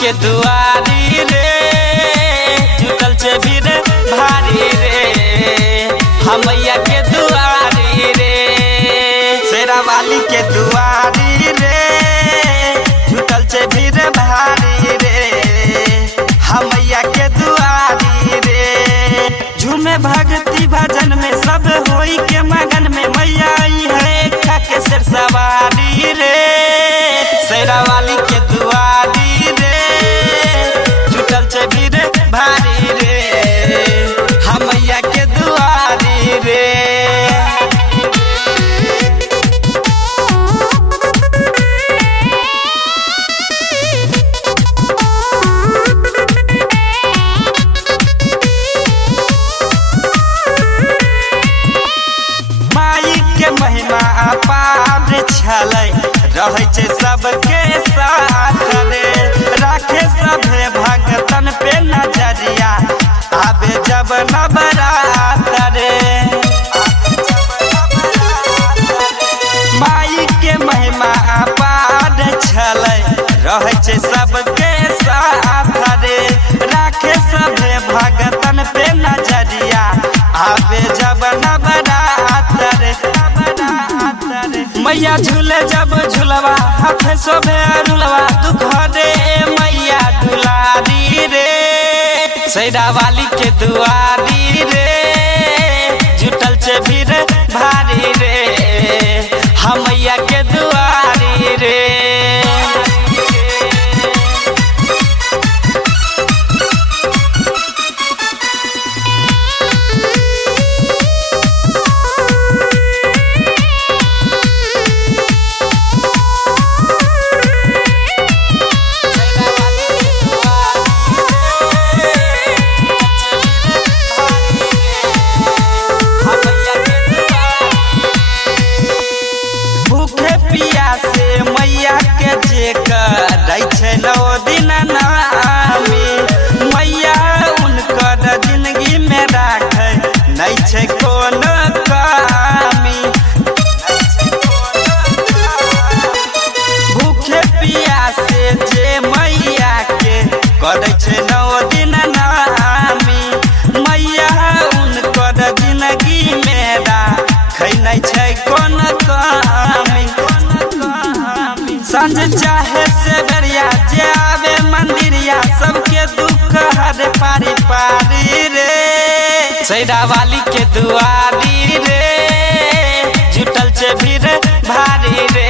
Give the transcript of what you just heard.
के दुआरी रे जुटल छे भीड़ भारी रे हमैया के दुआरी रे शेरा वाली के दुआरी रे जुटल छे भीड़ भारी रे हमैया के दुआरी रे झूमे भक्ति भजन में सब होई के मगन में मैया आई है खा के शेर सवारी रे शेरा वाली के दुआरी रे जुटल छे भीड़ भारी रे हमैया के दुआरी रे महिमा अपार छलै रहै छै सबके साथ रे राखे सभे भगतन पे नजरिया आबे जब नवरात रे माई के महिमा अपार छलै रहै छै सबके साथ रे राखे सभे भगतन पे नजरिया आबे जब नवरात रे मैया झूले जब झूलवा हाथ सोभे रुलवा दुख दे मैया दुलारी रे शेरा वाली के दुआरी रे जुटल छे भीड़ भारी रे हमैया के दुआरी रे करै छै 9 दिन नामी मैया उनकर जिंदगी में राखै नै छै कोनो कमी भूखे पियासे जे मैया के करै छै 9 दिन नामी मैया उनकर जिंदगी में राखै नै छै कोनो कमी सांझ चाहे से बेरिया जे आवे मंदिरिया सबके दुख हर पारी पारी रे शेरा वाली के दुआरी रे जुटल छे भीड़ भारी रे